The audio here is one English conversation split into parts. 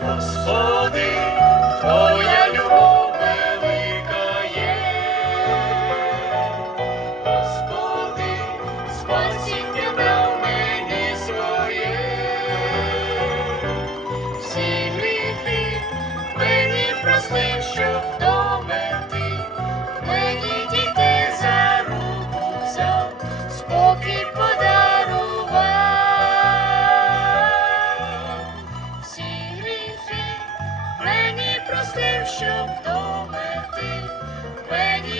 Господи, простив, щоб до мети мені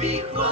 be close.